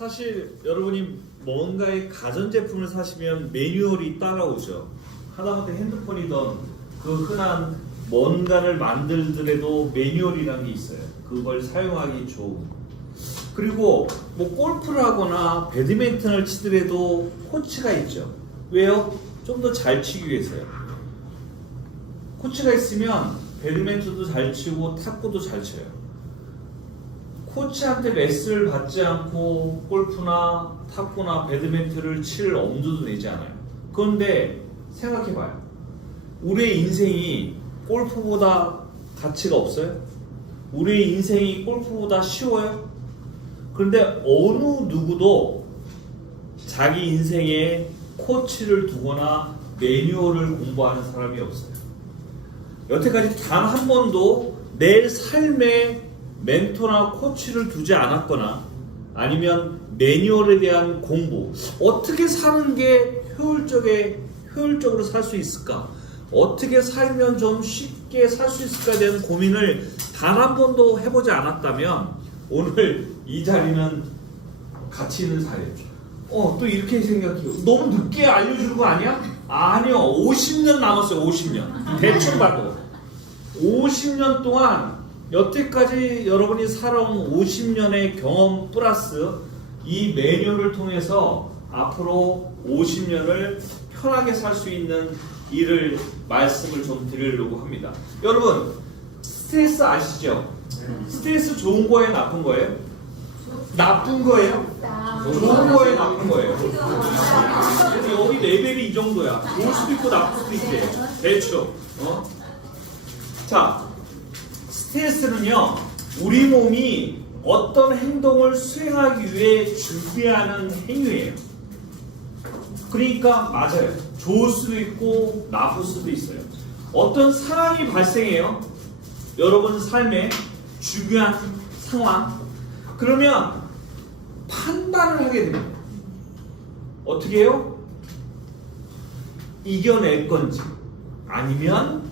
사실 여러분이 뭔가의 가전제품을 사시면 매뉴얼이 따라오죠. 하다못해 핸드폰이던 그 흔한 뭔가를 만들더라도 매뉴얼이라는 게 있어요. 그걸 사용하기 좋은. 그리고 뭐 골프를 하거나 배드민턴을 치더라도 코치가 있죠. 왜요? 좀 더 잘 치기 위해서요. 코치가 있으면 배드민턴도 잘 치고 탁구도 잘 쳐요. 코치한테 레슨을 받지 않고 골프나 탁구나 배드민턴을 칠 엄두도 내지 않아요. 그런데 생각해봐요. 우리의 인생이 골프보다 가치가 없어요? 우리의 인생이 골프보다 쉬워요? 그런데 어느 누구도 자기 인생에 코치를 두거나 매뉴얼을 공부하는 사람이 없어요. 여태까지 단 한 번도 내 삶에 멘토나 코치를 두지 않았거나 아니면 매뉴얼에 대한 공부, 어떻게 사는 게 효율적으로 살 수 있을까? 어떻게 살면 좀 쉽게 살 수 있을까에 대한 고민을 단 한 번도 해보지 않았다면 오늘 이 자리는 가치 있는 사례죠. 또 이렇게 생각해요. 너무 늦게 알려주는 거 아니야? 아니요. 50년 남았어요. 50년. 대충 봐도. 50년 동안 여태까지 여러분이 살아온 50년의 경험 플러스 이 매뉴얼을 통해서 앞으로 50년을 편하게 살 수 있는 일을 말씀을 좀 드리려고 합니다. 여러분 스트레스 아시죠? 스트레스 좋은 거예요? 나쁜 거예요? 나쁜 거예요? 좋은 거예요? 나쁜 거예요? 여기 레벨이 이 정도야. 좋을 수도 있고 나쁠 수도 있대. 대충. 자, 스트레스는요, 우리 몸이 어떤 행동을 수행하기 위해 준비하는 행위예요. 그러니까 맞아요. 좋을 수도 있고 나쁠 수도 있어요. 어떤 상황이 발생해요. 여러분 삶에 중요한 상황. 그러면 판단을 하게 됩니다. 어떻게 해요? 이겨낼 건지 아니면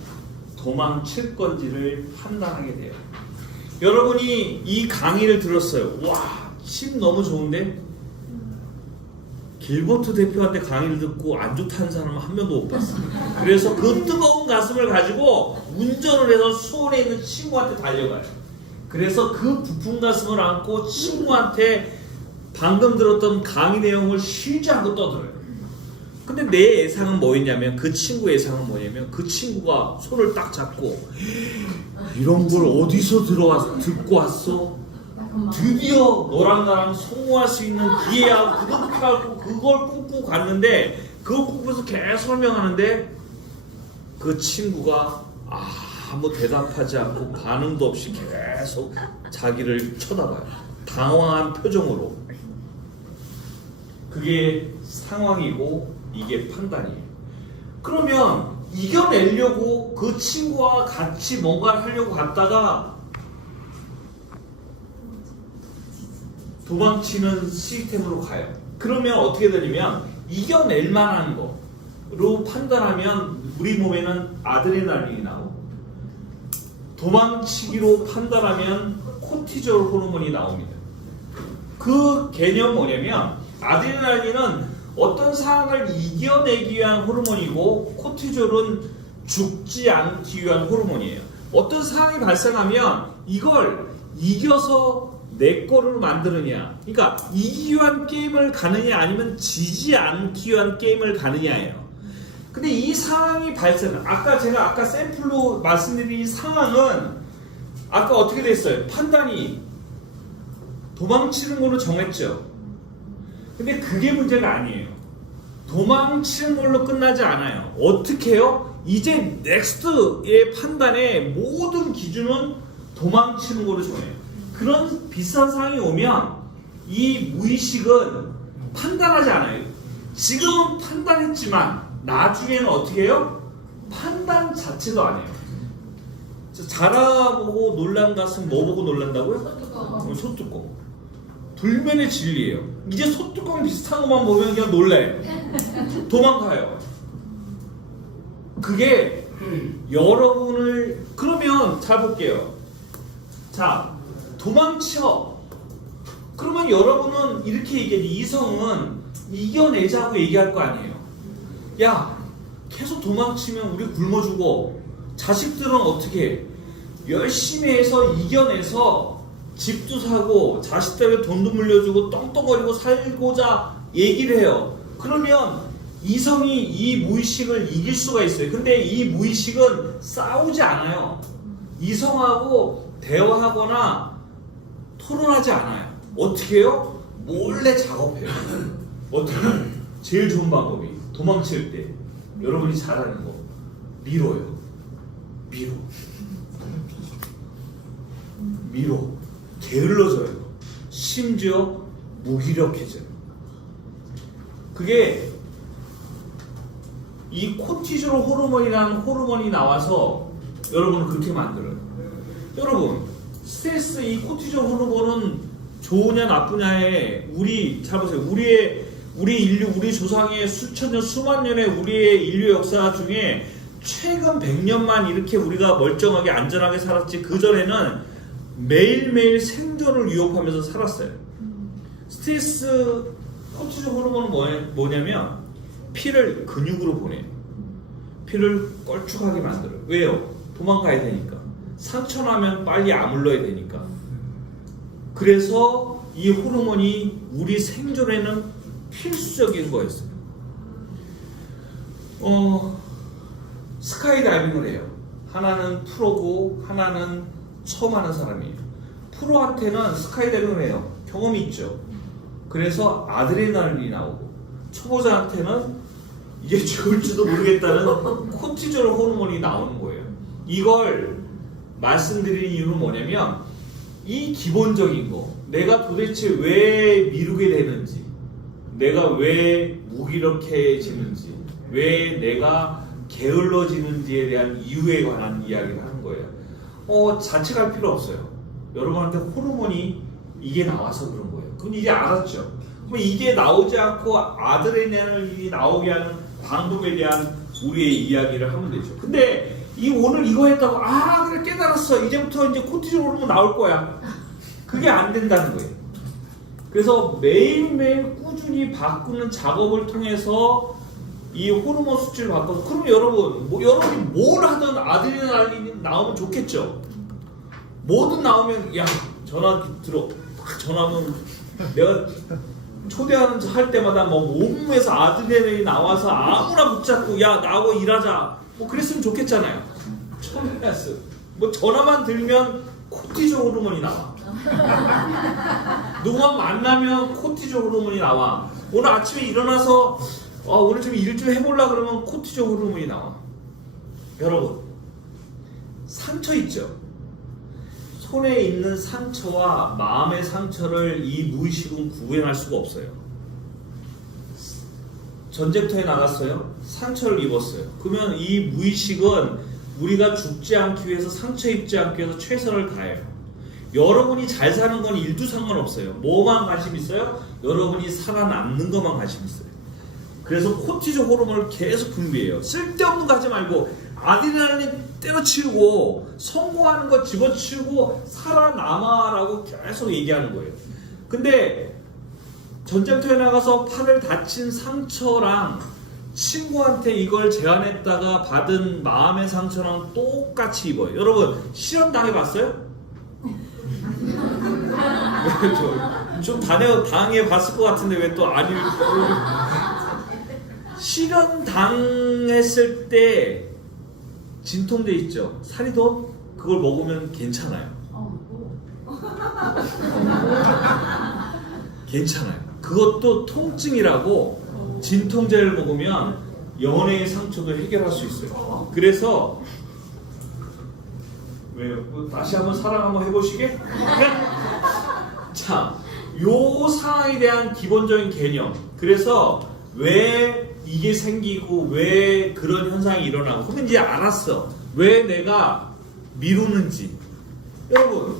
도망칠 건지를 판단하게 돼요. 여러분이 이 강의를 들었어요. 와, 침 너무 좋은데? 길버트 대표한테 강의를 듣고 안 좋다는 사람은 한 명도 못 봤어요. 그래서 그 뜨거운 가슴을 가지고 운전을 해서 수원에 있는 친구한테 달려가요. 그래서 그 부푼 가슴을 안고 친구한테 방금 들었던 강의 내용을 쉬지 않고 떠들어요. 근데 내 예상은 뭐였냐면, 그 친구의 예상은 뭐냐면, 그 친구가 손을 딱 잡고 이런 걸 어디서 듣고 왔어? 드디어 너랑 나랑 성공할 수 있는 기회야. 그걸 꿈꾸고 갔는데, 그걸 꿈꾸면서 계속 설명하는데 그 친구가 아무 대답하지 않고 반응도 없이 계속 자기를 쳐다봐요. 당황한 표정으로. 그게 상황이고 이게 판단이에요. 그러면 이겨내려고 그 친구와 같이 뭔가를 하려고 갔다가 도망치는 시스템으로 가요. 그러면 어떻게 되냐면 이겨낼 만한 거로 판단하면 우리 몸에는 아드레날린이 나오고, 도망치기로 판단하면 코티졸 호르몬이 나옵니다. 그 개념 뭐냐면, 아드레날린은 어떤 상황을 이겨내기 위한 호르몬이고, 코티졸은 죽지 않기 위한 호르몬이에요. 어떤 상황이 발생하면 이걸 이겨서 내 거를 만드느냐, 그러니까 이기기 위한 게임을 가느냐 아니면 지지 않기 위한 게임을 가느냐예요. 근데 이 상황이 제가 아까 샘플로 말씀드린 이 상황은 아까 어떻게 됐어요? 판단이 도망치는 걸로 정했죠. 근데 그게 문제가 아니에요. 도망치는 걸로 끝나지 않아요. 어떻게 해요? 이제 넥스트의 판단의 모든 기준은 도망치는 걸로 정해요. 그런 비슷한 상황이 오면 이 무의식은 판단하지 않아요. 지금은 판단했지만 나중에는 어떻게 해요? 판단 자체도 안 해요. 자라보고 놀란 것은 뭐 보고 놀란다고요? 소뚜껑. 불면의 진리예요. 이제 소뚜껑 비슷한 것만 보면 그냥 놀래요. 도망가요. 그게 여러분을, 그러면 잘 볼게요. 자, 도망쳐. 그러면 여러분은 이렇게 얘기해. 이성은 이겨내자고 얘기할 거 아니에요. 야, 계속 도망치면 우리 굶어 죽어. 자식들은 어떻게 해? 열심히 해서 이겨내서 집도 사고 자식들에게 돈도 물려주고 떵떵거리고 살고자 얘기를 해요. 그러면 이성이 이 무의식을 이길 수가 있어요. 근데 이 무의식은 싸우지 않아요. 이성하고 대화하거나 토론하지 않아요. 어떻게 해요? 몰래 작업해요. 어떻게 해요? 제일 좋은 방법이 도망칠 때 여러분이 잘하는 거 밀어요. 밀어. 게을러져요. 심지어 무기력해져요. 그게 이 코티졸 호르몬이라는 호르몬이 나와서 여러분을 그렇게 만들어요. 여러분, 스트레스 이 코티졸 호르몬은 좋으냐 나쁘냐에 잘 보세요. 우리 인류, 우리 조상의 수천 년, 수만 년의 우리의 인류 역사 중에 최근 100년만 이렇게 우리가 멀쩡하게 안전하게 살았지, 그전에는 매일매일 생존을 위협하면서 살았어요. 스트레스 코티졸 호르몬은 뭐냐면 피를 근육으로 보내요. 피를 걸쭉하게 만들어요. 왜요? 도망가야 되니까. 상처나면 빨리 아물러야 되니까. 그래서 이 호르몬이 우리 생존에는 필수적인 거였어요. 스카이다이빙을 해요. 하나는 프로고 하나는 처음 하는 사람이에요. 프로한테는 스카이다이빙을 해요. 경험이 있죠. 그래서 아드레날린이 나오고, 초보자한테는 이게 죽을지도 모르겠다는 코티졸 호르몬이 나오는 거예요. 이걸 말씀드리는 이유는 뭐냐면, 이 기본적인 거, 내가 도대체 왜 미루게 되는지, 내가 왜 무기력해지는지, 왜 내가 게을러지는지에 대한 이유에 관한 이야기를 하는 거예요. 자책할 필요 없어요. 여러분한테 호르몬이 이게 나와서 그런 거예요. 그럼 이제 알았죠? 그럼 이게 나오지 않고 아드레날린이 나오게 하는 방법에 대한 우리의 이야기를 하면 되죠. 근데 오늘 이거 했다고 그래 깨달았어. 이제부터 이제 코티졸 호르몬 나올 거야. 그게 안 된다는 거예요. 그래서 매일매일 꾸준히 바꾸는 작업을 통해서 이 호르몬 수치를 바꿔서, 그럼 여러분이 뭘 하든 아드레날린이 나오면 좋겠죠. 뭐든 나오면 전화 들어. 전화하면 내가 초대하는 할 때마다 온몸에서 아드레날린이 나와서 아무나 붙잡고 나하고 일하자 그랬으면 좋겠잖아요. 처음 해봤어요. 전화만 들면 코티졸 호르몬이 나와. 누구만 만나면 코티졸 호르몬이 나와. 오늘 아침에 일어나서 오늘 좀 일 좀 해보려고 그러면 코티졸 호르몬이 나와. 여러분, 상처 있죠? 손에 있는 상처와 마음의 상처를 이 무의식은 구분할 수가 없어요. 전쟁터에 나갔어요. 상처를 입었어요. 그러면 이 무의식은 우리가 죽지 않기 위해서, 상처 입지 않기 위해서 최선을 다해요. 여러분이 잘 사는 건 일도 상관없어요. 뭐만 관심 있어요? 여러분이 살아남는 것만 관심 있어요. 그래서 코티졸 호르몬을 계속 분비해요. 쓸데없는 거 하지 말고 아드레날린 때려치우고 성공하는 거 집어치우고 살아남아라고 계속 얘기하는 거예요. 근데 전쟁터에 나가서 팔을 다친 상처랑 친구한테 이걸 제안했다가 받은 마음의 상처랑 똑같이 입어요. 여러분, 실험 당해봤어요? 좀 당해봤을 것 같은데 왜 또 아니? 실험 당했을 때 진통제 있죠? 사리돈? 그걸 먹으면 괜찮아요. 괜찮아요. 그것도 통증이라고 진통제를 먹으면 연애의 상처도 해결할 수 있어요. 그래서 왜요? 다시 한번 사랑 한번 해보시게? 자, 요 상황에 대한 기본적인 개념. 그래서 왜 이게 생기고 왜 그런 현상이 일어나고, 그러면 이제 알았어. 왜 내가 미루는지. 여러분,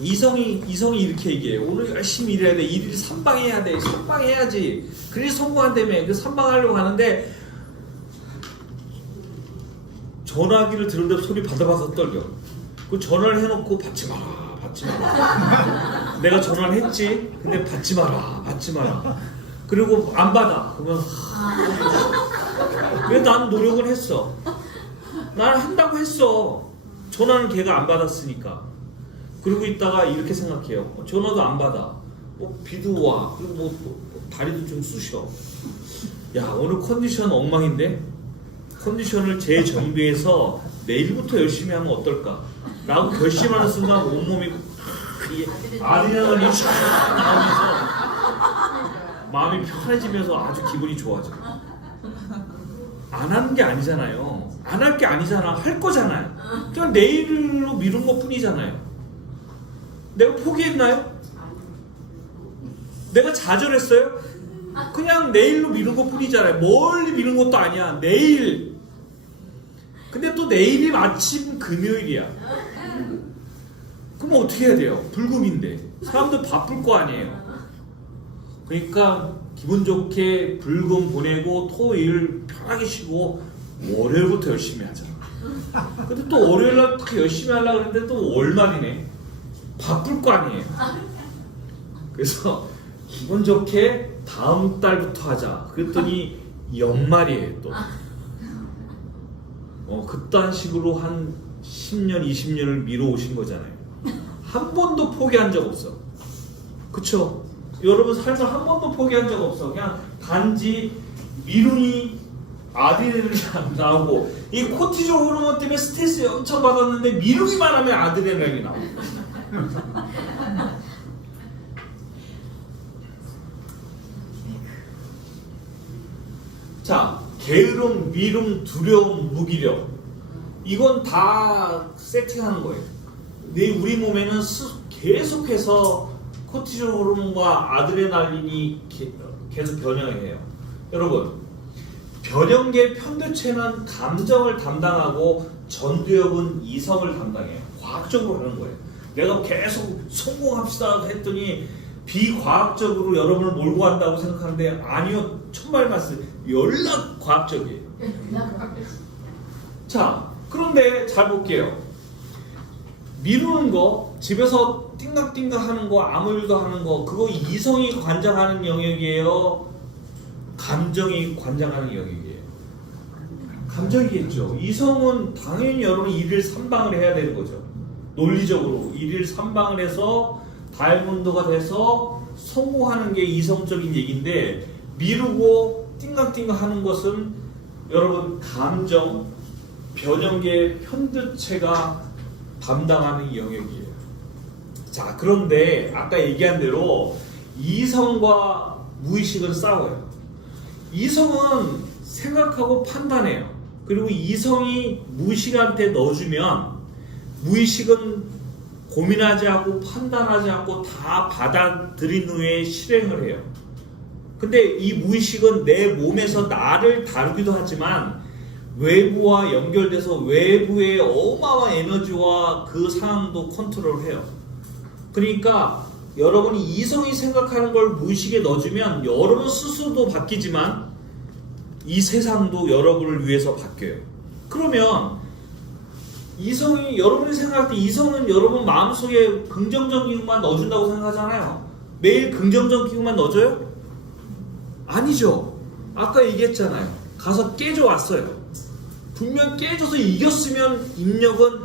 이성이 이렇게 얘기해요. 오늘 열심히 일해야 돼. 일을 선방해야 돼. 선방해야지. 그래서 성공한다며. 그 선방하려고 하는데 전화기를 들은데 소리 바다바다 떨려. 그 전화를 해놓고 받지 마라. 내가 전화를 했지. 근데 받지 마라. 그리고 안 받아. 그러면 왜 난 노력을 했어. 나는 한다고 했어. 전화는 걔가 안 받았으니까. 그러고 있다가 이렇게 생각해요. 전화도 안 받아. 비도 와. 그리고 다리도 좀 쑤셔. 야, 오늘 컨디션 엉망인데? 컨디션을 재정비해서 내일부터 열심히 하면 어떨까? 라고 결심하는 순간 온몸이 아드레날린이 쫙 나오면서 마음이 편해지면서 아주 기분이 좋아져. 안 하는 게 아니잖아요. 안 할 게 아니잖아. 할 거잖아요. 그냥 내일로 미룬 것 뿐이잖아요. 내가 포기했나요? 내가 좌절했어요? 그냥 내일로 미룬 것 뿐이잖아요. 멀리 미룬 것도 아니야. 내일. 근데 또 내일이 마침 금요일이야. 그럼 어떻게 해야 돼요? 불금인데. 사람들 바쁠 거 아니에요. 그러니까 기분 좋게 불금 보내고 토요일 편하게 쉬고 월요일부터 열심히 하자. 근데 또 월요일날 그렇게 열심히 하려고 했는데 또 월말이네. 바쁠 거 아니에요. 그래서 기분 좋게 다음 달부터 하자. 그랬더니 연말이에요 또. 그딴 식으로 한 10년, 20년을 미뤄오신 거잖아요. 한 번도 포기한 적 없어. 그쵸? 여러분 삶을 한 번도 포기한 적 없어. 그냥 단지 미루니 아드레날린이 안 나오고 이 코티졸 호르몬 때문에 스트레스 엄청 받았는데 미루기만 하면 아드레날린이 나오고. 자, 게으름, 미움, 두려움, 무기력 이건 다 세팅하는 거예요. 우리 몸에는 계속해서 코티졸 호르몬과 아드레날린이 계속 변형을 해요. 여러분, 변형계 편두체는 감정을 담당하고 전두엽은 이성을 담당해요. 과학적으로 하는 거예요. 내가 계속 성공합시다 했더니 비과학적으로 여러분을 몰고 간다고 생각하는데 아니요. 천발 말씀 연락 과학적이에요. 자, 그런데 잘 볼게요. 미루는 거, 집에서 띵각띵각 하는 거, 아무 일도 하는 거, 그거 이성이 관장하는 영역이에요? 감정이 관장하는 영역이에요? 감정이겠죠. 이성은 당연히 여러분 1일 3방을 해야 되는 거죠. 논리적으로 1일 3방을 해서 다이아몬드가 돼서 성공하는 게 이성적인 얘기인데 미루고 띵각띵각 하는 것은 여러분 감정, 변형계 편두체가 담당하는 영역이에요. 자, 그런데 아까 얘기한 대로 이성과 무의식은 싸워요. 이성은 생각하고 판단해요. 그리고 이성이 무의식한테 넣어주면 무의식은 고민하지 않고 판단하지 않고 다 받아들인 후에 실행을 해요. 근데 이 무의식은 내 몸에서 나를 다루기도 하지만 외부와 연결돼서 외부의 어마어마한 에너지와 그 상황도 컨트롤해요. 그러니까 여러분이 이성이 생각하는 걸 무의식에 넣어주면 여러분 스스로도 바뀌지만 이 세상도 여러분을 위해서 바뀌어요. 그러면 이성이 여러분이 생각할 때 이성은 여러분 마음속에 긍정적인 것만 넣어준다고 생각하잖아요. 매일 긍정적인 것만 넣어줘요? 아니죠. 아까 얘기했잖아요. 가서 깨져왔어요. 분명 깨져서 이겼으면 입력은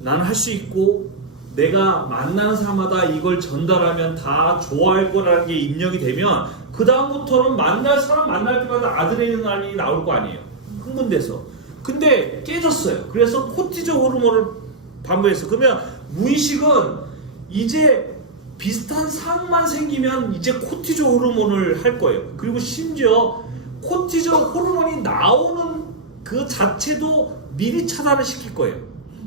나는 할 수 있고 내가 만나는 사람마다 이걸 전달하면 다 좋아할 거라는 게 입력이 되면 그 다음부터는 만날 사람 만날 때마다 아드레날린이 나올 거 아니에요. 흥분돼서. 근데 깨졌어요. 그래서 코티졸 호르몬을 반복했어요. 그러면 무의식은 이제 비슷한 상황만 생기면 이제 코티졸 호르몬을 할 거예요. 그리고 심지어 코티졸 호르몬이 나오는 그 자체도 미리 차단을 시킬 거예요.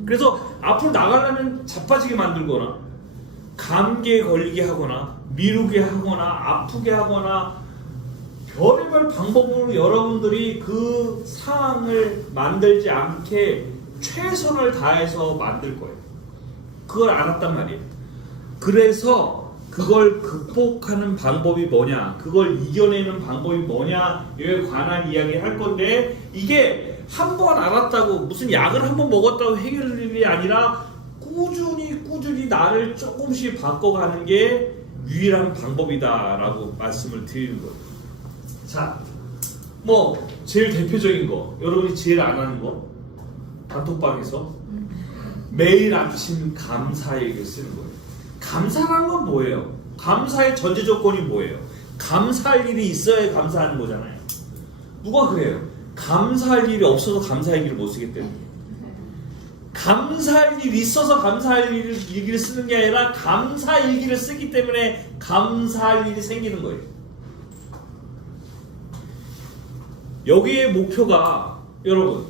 그래서 앞으로 나가려면 자빠지게 만들거나 감기에 걸리게 하거나 미루게 하거나 아프게 하거나 별의별 방법으로 여러분들이 그 상황을 만들지 않게 최선을 다해서 만들 거예요. 그걸 알았단 말이에요. 그래서 그걸 극복하는 방법이 뭐냐, 그걸 이겨내는 방법이 뭐냐에 관한 이야기를 할 건데 이게 한 번 알았다고 무슨 약을 한 번 먹었다고 해결될 일이 아니라 꾸준히 나를 조금씩 바꿔가는 게 유일한 방법이다라고 말씀을 드리는 거예요. 자, 뭐 제일 대표적인 거, 여러분이 제일 안 하는 거, 단톡방에서 매일 아침 감사일기를 쓰는 거예요. 감사라는 건 뭐예요? 감사의 전제 조건이 뭐예요? 감사할 일이 있어야 감사하는 거잖아요. 누가 그래요? 감사할 일이 없어서 감사일기를 못 쓰기 때문에. 감사할 일이 있어서 감사할 일기를 쓰는 게 아니라 감사일기를 쓰기 때문에 감사할 일이 생기는 거예요. 여기에 목표가, 여러분,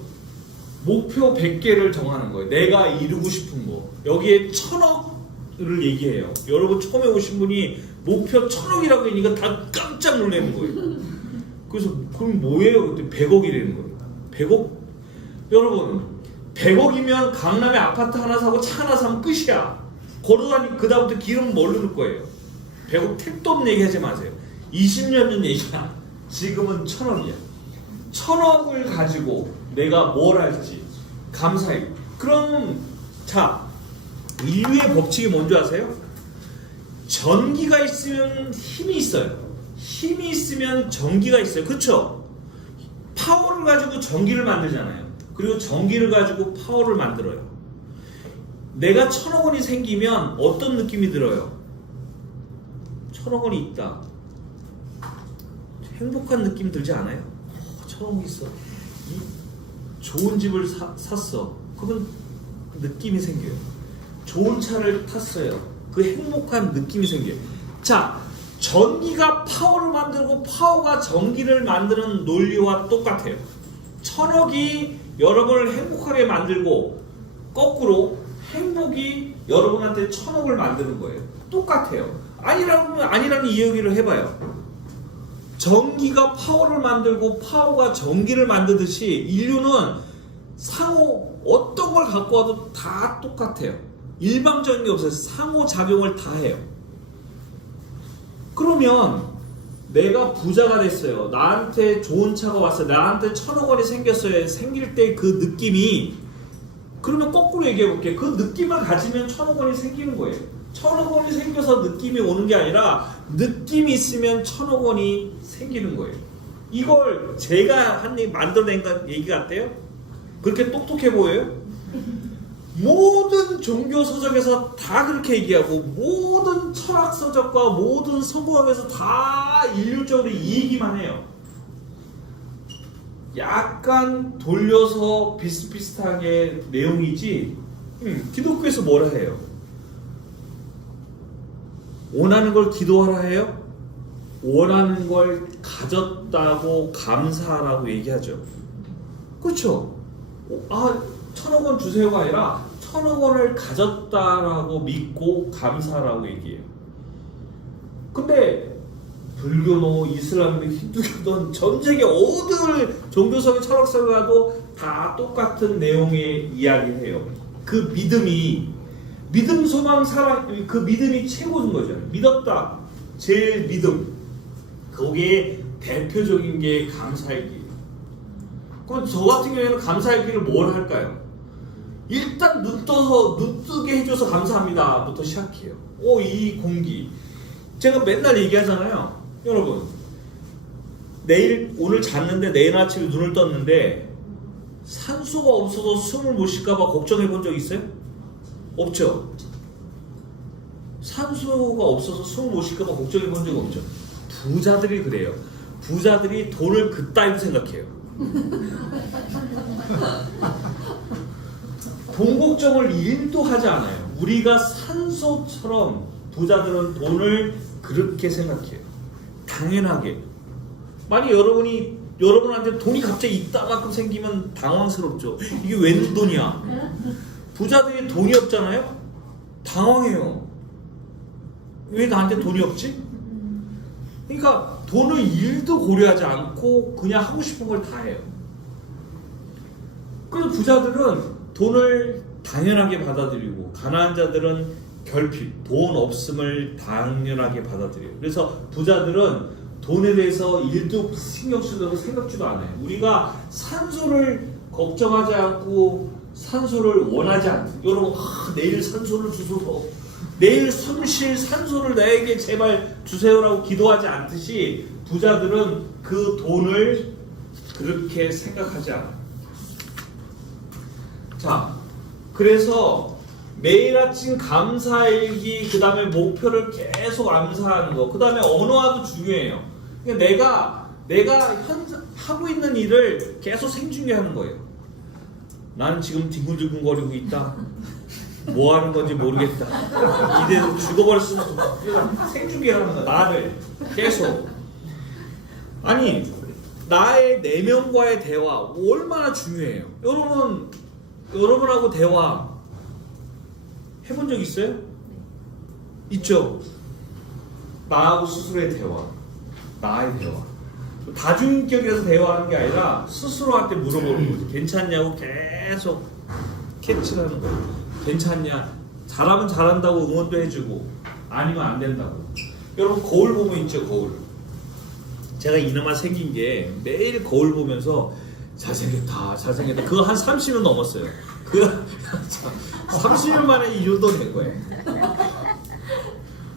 목표 100개를 정하는 거예요. 내가 이루고 싶은 거. 여기에 1000억을 얘기해요. 여러분 처음에 오신 분이 목표 1000억이라고 하니까 다 깜짝 놀라는 거예요. 그래서 그럼 뭐예요? 그때 100억이라는 거예요. 100억? 여러분 100억이면 강남에 아파트 하나 사고 차 하나 사면 끝이야. 걸어다니 그 다음부터 기름 뭘로 넣을 거예요? 100억 택도 없는 얘기 하지 마세요. 20년 전 얘기야. 지금은 1000억이야. 1000억을 가지고 내가 뭘 할지 감사해. 그럼 자, 인류의 법칙이 뭔지 아세요? 전기가 있으면 힘이 있어요. 힘이 있으면 전기가 있어요. 그렇죠? 파워를 가지고 전기를 만들잖아요. 그리고 전기를 가지고 파워를 만들어요. 내가 1000억 원이 생기면 어떤 느낌이 들어요? 1000억 원이 있다. 행복한 느낌 들지 않아요? 1000억이 있어. 좋은 집을 샀어. 그러면 느낌이 생겨요. 좋은 차를 탔어요. 그 행복한 느낌이 생겨요. 자, 전기가 파워를 만들고 파워가 전기를 만드는 논리와 똑같아요. 1000억이 여러분을 행복하게 만들고 거꾸로 행복이 여러분한테 1000억을 만드는 거예요. 똑같아요. 아니라는 이야기를 해봐요. 전기가 파워를 만들고 파워가 전기를 만드듯이 인류는 상호 어떤 걸 갖고 와도 다 똑같아요. 일방적인 게 없어요. 상호작용을 다 해요. 그러면 내가 부자가 됐어요. 나한테 좋은 차가 왔어요. 나한테 1000억 원이 생겼어요. 생길 때 그 느낌이, 그러면 거꾸로 얘기해 볼게요. 그 느낌을 가지면 1000억 원이 생기는 거예요. 1000억 원이 생겨서 느낌이 오는 게 아니라 느낌이 있으면 1000억 원이 생기는 거예요. 이걸 제가 만들어낸 얘기 같아요? 그렇게 똑똑해 보여요? 모든 종교 서적에서 다 그렇게 얘기하고 모든 철학 서적과 모든 성공학에서 다 일률적으로 이 얘기만 해요. 약간 돌려서 비슷비슷하게 내용이지. 기독교에서 뭐라 해요? 원하는 걸 기도하라 해요? 원하는 걸 가졌다고 감사하라고 얘기하죠. 그렇죠? 1000억 원 주세요가 아니라 1000억 원을 가졌다라고 믿고 감사하라고 얘기해요. 근데 불교도 이슬람도 힌두교도 전 세계 어느 종교성의 철학서를 가도 다 똑같은 내용의 이야기를 해요. 그 믿음, 소망, 사랑, 그 믿음이 최고인 거죠. 믿었다. 제일 믿음. 거기에 대표적인 게 감사일기. 그럼 저 같은 경우에는 감사일기를 뭘 할까요? 일단 눈 뜨게 해줘서 감사합니다 부터 시작해요. 이 공기. 제가 맨날 얘기하잖아요. 여러분, 오늘 잤는데 내일 아침에 눈을 떴는데 산소가 없어서 숨을 못 쉴까봐 걱정해 본 적 있어요? 없죠? 산소가 없어서 숨을 못 쉴까봐 걱정해 본 적 없죠? 부자들이 그래요. 부자들이 돈을 그따위로 생각해요. 돈 걱정을 1도 하지 않아요. 우리가 산소처럼 부자들은 돈을 그렇게 생각해요. 당연하게. 만약 여러분한테 돈이 갑자기 이따만큼 생기면 당황스럽죠. 이게 웬 돈이야? 부자들이 돈이 없잖아요? 당황해요. 왜 나한테 돈이 없지? 그러니까 돈을 1도 고려하지 않고 그냥 하고 싶은 걸 다 해요. 그래서 부자들은 돈을 당연하게 받아들이고 가난한 자들은 결핍, 돈 없음을 당연하게 받아들여요. 그래서 부자들은 돈에 대해서 1도 신경 쓰고 생각지도 않아요. 우리가 산소를 걱정하지 않고 산소를 원하지 않는, 여러분 내일 산소를 주소서, 내일 숨쉴 산소를 나에게 제발 주세요라고 기도하지 않듯이 부자들은 그 돈을 그렇게 생각하지 않아요. 자, 그래서 매일 아침 감사일기, 그 다음에 목표를 계속 암사하는 거, 그 다음에 언어화도 중요해요. 그러니까 내가 하고 있는 일을 계속 생중계하는 거예요. 나는 지금 뒹굴뒹굴거리고 있다. 뭐 하는 건지 모르겠다. 이대로 죽어버렸으면 생중계하는 거야. 나를 계속. 아니, 나의 내면과의 대화 얼마나 중요해요. 여러분하고 대화 해본 적 있어요? 있죠? 나하고 스스로의 대화, 나의 대화. 다중인격에서 대화하는 게 아니라 스스로한테 물어보는 거지. 괜찮냐고 계속 캐치를 하는 거예요. 괜찮냐? 잘하면 잘한다고 응원도 해주고, 아니면 안 된다고. 여러분 거울 보면 있죠, 거울. 제가 이놈아 생긴 게 매일 거울 보면서 잘생겼다, 잘생겼다. 그거 한 30년 넘었어요. 30년 만에 이 정도 된 거예요.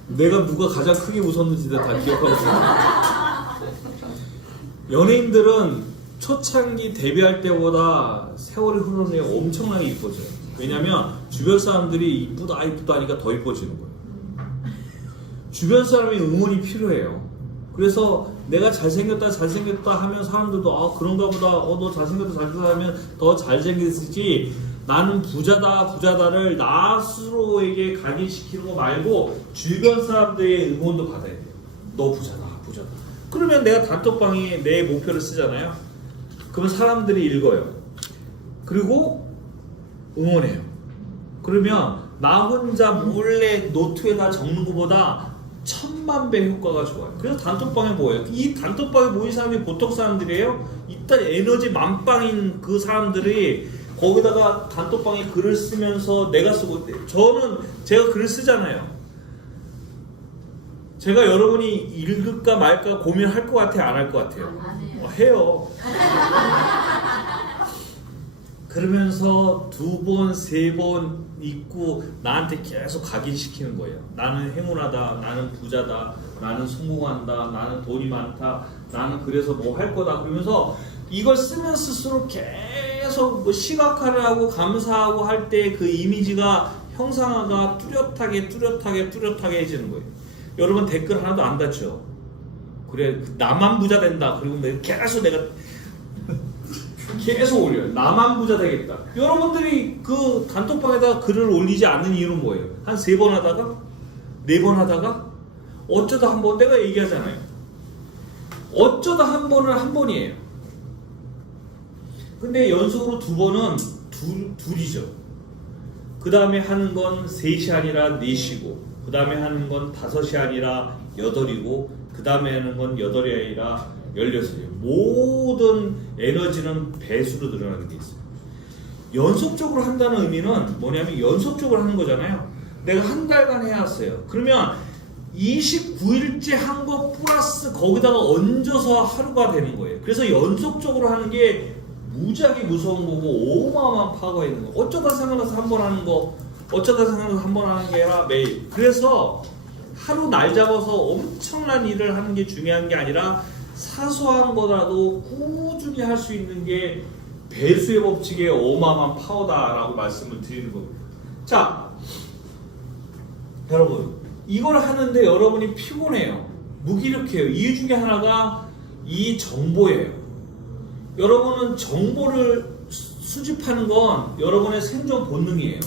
내가 누가 가장 크게 웃었는지 다 기억하고 있어요. 연예인들은 초창기 데뷔할 때보다 세월이 흐르면 엄청나게 이뻐져요. 왜냐면 주변 사람들이 이쁘다 하니까 더 이뻐지는 거예요. 주변 사람의 응원이 필요해요. 그래서 내가 잘생겼다 하면 사람들도 아 그런가 보다, 너 잘생겼다 하면 더 잘생겼지, 나는 부자다를 나 스스로에게 각인시키는 거 말고 주변 사람들의 응원도 받아야 돼요. 너 부자다. 그러면 내가 단톡방에 내 목표를 쓰잖아요. 그러면 사람들이 읽어요. 그리고 응원해요. 그러면 나 혼자 몰래 노트에다 적는 것보다 1000만 배 효과가 좋아요. 그래서 단톡방에 뭐예요? 이 단톡방에 모인 사람이 보통 사람들이에요? 일단 에너지 만빵인 그 사람들이 거기다가 단톡방에 글을 쓰면서 내가 쓰고, 제가 글을 쓰잖아요. 제가 여러분이 읽을까 말까 고민할 것 같아요? 안 할 것 같아요? 해요. 그러면서 2번, 3번 읽고 나한테 계속 각인시키는 거예요. 나는 행운하다, 나는 부자다, 나는 성공한다, 나는 돈이 많다, 나는 그래서 뭐 할 거다. 그러면서 이걸 쓰면 쓸수록 계속 뭐 시각화를 하고 감사하고 할 때 그 이미지가 형상화가 뚜렷하게 해지는 거예요. 여러분 댓글 하나도 안 닫죠? 그래, 나만 부자 된다. 그리고 계속 내가 계속 올려요. 나만 부자 되겠다. 여러분들이 그 단톡방에다가 글을 올리지 않는 이유는 뭐예요? 한 3번 하다가? 4번 하다가? 어쩌다 한 번, 내가 얘기하잖아요. 어쩌다 한 번은 한 번이에요. 근데 연속으로 2번은 둘이죠. 그 다음에 하는 건 3시 아니라 4시고, 그 다음에 하는 건 5시 아니라 8이고, 그 다음에 하는 건 8이 아니라 16이에요. 모든 에너지는 배수로 늘어나는 게 있어요. 연속적으로 한다는 의미는 뭐냐면 연속적으로 하는 거잖아요. 내가 한 달간 해왔어요. 그러면 29일째 한 거 플러스 거기다가 얹어서 하루가 되는 거예요. 그래서 연속적으로 하는 게 무지하게 무서운 거고 어마어마한 파워가 있는 거. 어쩌다 생각나서 한 번 하는 거, 어쩌다 생각나서 한 번 하는 게 아니라 매일. 그래서 하루 날 잡아서 엄청난 일을 하는 게 중요한 게 아니라 사소한 거라도 꾸준히 할 수 있는 게 배수의 법칙의 어마어마한 파워다라고 말씀을 드리는 겁니다. 자, 여러분 이걸 하는데 여러분이 피곤해요. 무기력해요. 이유 중에 하나가 이 정보예요. 여러분은 정보를 수집하는 건 여러분의 생존 본능이에요.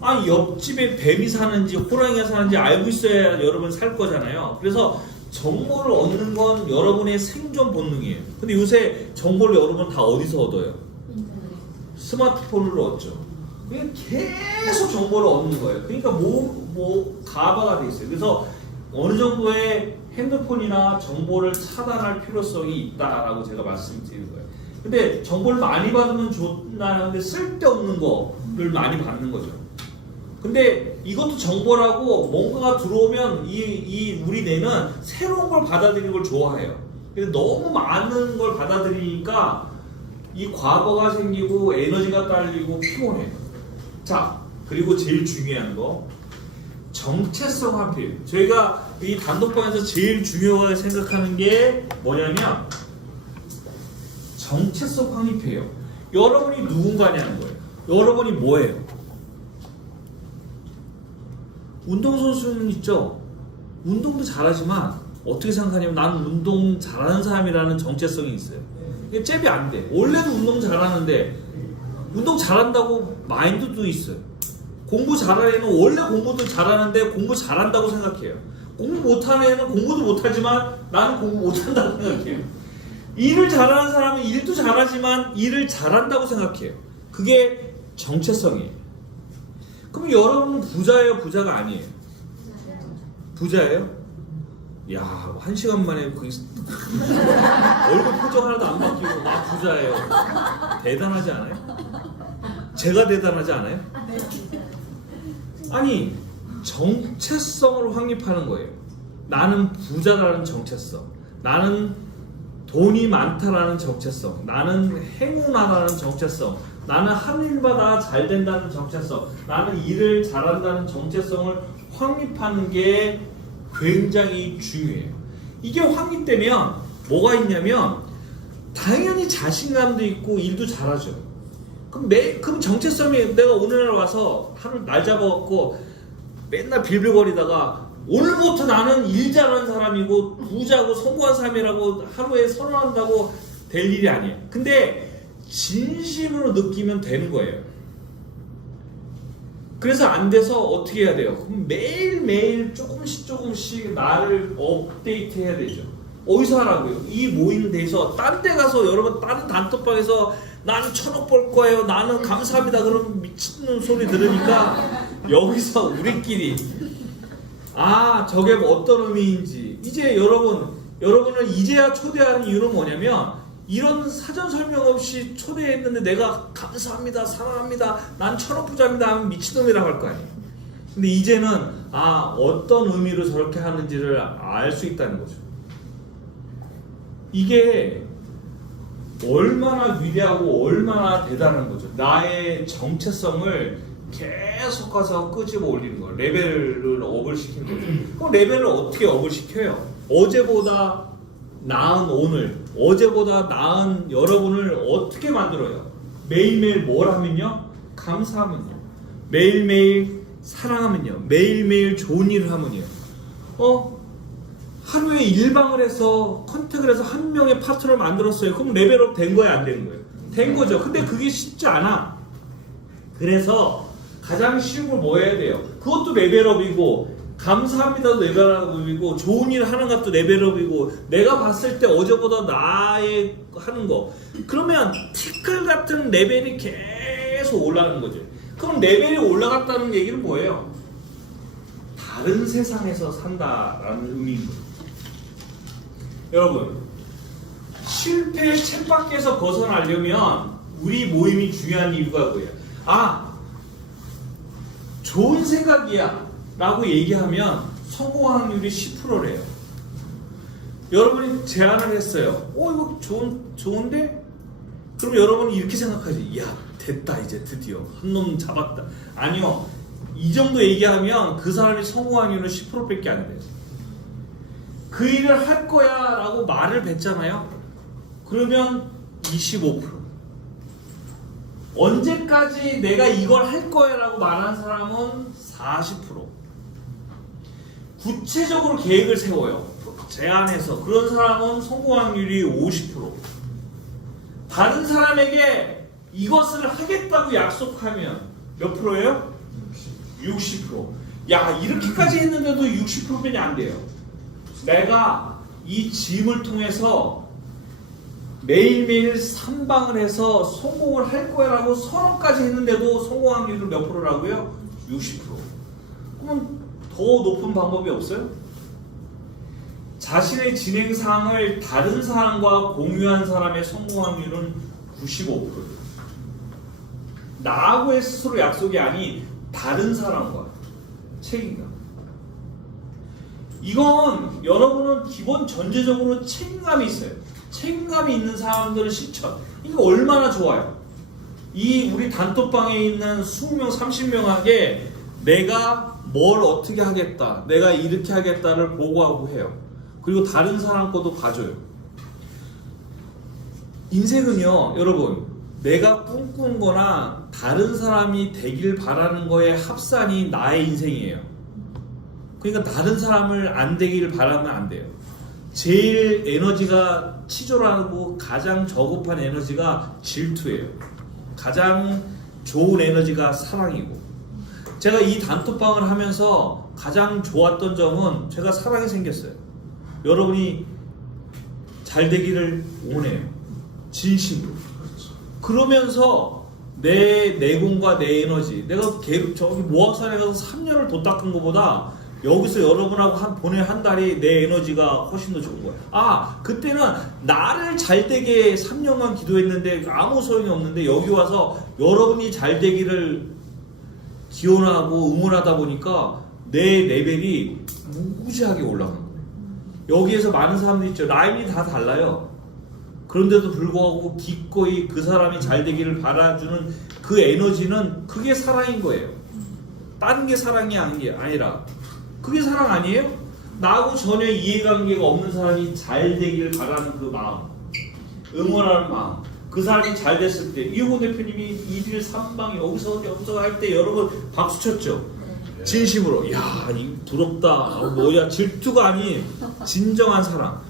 아, 옆집에 뱀이 사는지 호랑이가 사는지 알고 있어야 여러분 살 거잖아요. 그래서 정보를 얻는 건 여러분의 생존 본능이에요. 근데 요새 정보를 여러분 다 어디서 얻어요? 스마트폰으로 얻죠. 계속 정보를 얻는 거예요. 그러니까 가바가 돼 있어요. 그래서 어느 정도의 핸드폰이나 정보를 차단할 필요성이 있다라고 제가 말씀드리는 거예요. 근데 정보를 많이 받으면 좋나는데 쓸데없는 거를 많이 받는 거죠. 근데 이것도 정보라고 뭔가가 들어오면 우리 뇌는 새로운 걸 받아들이는 걸 좋아해요. 근데 너무 많은 걸 받아들이니까 이 과거가 생기고 에너지가 딸리고 피곤해요. 자, 그리고 제일 중요한 거 정체성 한필. 저희가 이 단독방에서 제일 중요하게 생각하는 게 뭐냐면 정체성 확립해요. 여러분이 누군가냐는 거예요. 여러분이 뭐예요? 운동선수는 있죠. 운동도 잘하지만 어떻게 생각하냐면 나는 운동 잘하는 사람이라는 정체성이 있어요. 이게 잽이 안 돼. 원래는 운동 잘하는데 운동 잘한다고 마인드도 있어요. 공부 잘하는 애는 원래 공부도 잘하는데 공부 잘한다고 생각해요. 공부 못하는 애는 공부도 못하지만 나는 공부 못한다고 생각해요. 일을 잘하는 사람은 일도 잘하지만 일을 잘한다고 생각해요. 그게 정체성이에요. 그럼 여러분은 부자예요? 부자가 아니에요? 부자예요? 야, 1시간 만에 거기 얼굴 표정 하나도 안 바뀌고 나 부자예요. 대단하지 않아요? 제가 대단하지 않아요? 아니, 정체성을 확립하는 거예요. 나는 부자라는 정체성, 나는 돈이 많다라는 정체성, 나는 행운하다는 정체성, 나는 하늘마다 잘 된다는 정체성, 나는 일을 잘한다는 정체성을 확립하는 게 굉장히 중요해요. 이게 확립되면 뭐가 있냐면 당연히 자신감도 있고 일도 잘하죠. 그럼 정체성이 내가 오늘 와서 하루 날 잡아갖고 맨날 빌빌거리다가 오늘부터 나는 일 잘하는 사람이고 부자고 성공한 사람이라고 하루에 선언한다고 될 일이 아니에요. 근데 진심으로 느끼면 되는 거예요. 그래서 안 돼서 어떻게 해야 돼요? 그럼 매일매일 조금씩 나를 업데이트 해야 되죠. 어디서 하라고요? 이 모이는 데서 딴 데 가서 여러분 다른 단톡방에서 나는 1,000억 벌 거예요. 나는 감사합니다. 그럼 미친놈 소리 들으니까 여기서 우리끼리 저게 뭐 어떤 의미인지 이제 여러분을 이제야 초대하는 이유는 뭐냐면 이런 사전 설명 없이 초대했는데 내가 감사합니다, 사랑합니다, 난 1,000억 부자입니다 하면 미친놈이라고 할 거 아니에요. 근데 이제는 어떤 의미로 저렇게 하는지를 알 수 있다는 거죠. 이게 얼마나 위대하고 얼마나 대단한 거죠. 나의 정체성을 계속 가서 끄집어 올리는 거예요. 레벨을 업을 시키는 거죠. 그럼 레벨을 어떻게 업을 시켜요? 어제보다 나은 오늘, 어제보다 나은 여러분을 어떻게 만들어요? 매일매일 뭘 하면요? 감사하면요. 매일매일 사랑하면요. 매일매일 좋은 일을 하면요. 하루에 일방을 해서 컨택을 해서 한 명의 파트너를 만들었어요. 그럼 레벨업 된 거야, 안 된 거예요? 된 거죠. 근데 그게 쉽지 않아. 그래서 가장 쉬운 걸 뭐 해야 돼요? 그것도 레벨업이고 감사합니다도 레벨업이고 좋은 일 하는 것도 레벨업이고 내가 봤을 때 어제보다 나의 하는 거 그러면 티끌 같은 레벨이 계속 올라가는 거죠. 그럼 레벨이 올라갔다는 얘기는 뭐예요? 다른 세상에서 산다라는 의미입니다. 여러분 실패의 쳇바퀴에서 벗어나려면 우리 모임이 중요한 이유가 뭐예요? 좋은 생각이야 라고 얘기하면 성공 확률이 10%래요. 여러분이 제안을 했어요. 이거 좋은데? 그럼 여러분이 이렇게 생각하지. 야, 됐다 이제 드디어 한 놈 잡았다. 아니요. 이 정도 얘기하면 그 사람이 성공 확률은 10%밖에 안 돼요. 그 일을 할 거야 라고 말을 뱉잖아요. 그러면 25%. 언제까지 내가 이걸 할 거야 라고 말하는 사람은 40%. 구체적으로 계획을 세워요. 제안해서. 그런 사람은 성공 확률이 50%. 다른 사람에게 이것을 하겠다고 약속하면 몇 프로예요? 60%. 야, 이렇게까지 했는데도 60%밖에 안 돼요. 내가 이 짐을 통해서 매일매일 3방을 해서 성공을 할 거야 라고 선언까지 했는데도 성공 확률은 몇 프로라고요? 60%. 그럼 더 높은 방법이 없어요? 자신의 진행사항을 다른 사람과 공유한 사람의 성공 확률은 95%. 나하고의 스스로 약속이 아닌 다른 사람과 책임감. 이건 여러분은 기본 전제적으로 책임감이 있어요. 책임감이 있는 사람들은 실천. 이거 얼마나 좋아요. 이 우리 단톡방에 있는 20명, 30명에게 내가 뭘 어떻게 하겠다, 내가 이렇게 하겠다를 보고하고 해요. 그리고 다른 사람 것도 봐줘요. 인생은요, 여러분, 내가 꿈꾼 거나 다른 사람이 되길 바라는 거의 합산이 나의 인생이에요. 그러니까 다른 사람을 안 되길 바라면 안 돼요. 제일 에너지가 치졸하고 가장 저급한 에너지가 질투예요. 가장 좋은 에너지가 사랑이고. 제가 이 단톡방을 하면서 가장 좋았던 점은 제가 사랑이 생겼어요. 여러분이 잘 되기를 원해요. 진심으로. 그러면서 내 내공과 내 에너지, 내가 저기 모악산에 가서 3년을 도 닦은 것보다 여기서 여러분하고 보낸 한 달이 내 에너지가 훨씬 더 좋은 거야. 아, 그때는 나를 잘 되게 3년간 기도했는데 아무 소용이 없는데 여기 와서 여러분이 잘 되기를 기원하고 응원하다 보니까 내 레벨이 무지하게 올라가는 거예요. 여기에서 많은 사람들이 있죠. 라인이 다 달라요. 그런데도 불구하고 기꺼이 그 사람이 잘 되기를 바라주는 그 에너지는 그게 사랑인 거예요. 다른 게 사랑이 아니라 그게 사랑 아니에요? 나하고 전혀 이해관계가 없는 사람이 잘 되기를 바라는 그 마음, 응원하는 마음. 그 사람이 잘 됐을 때 이호곤 대표님이 2일 3방 여기서 할 때 여러분 박수 쳤죠? 진심으로. 야, 이 부럽다. 뭐야, 질투가 아닌 진정한 사랑.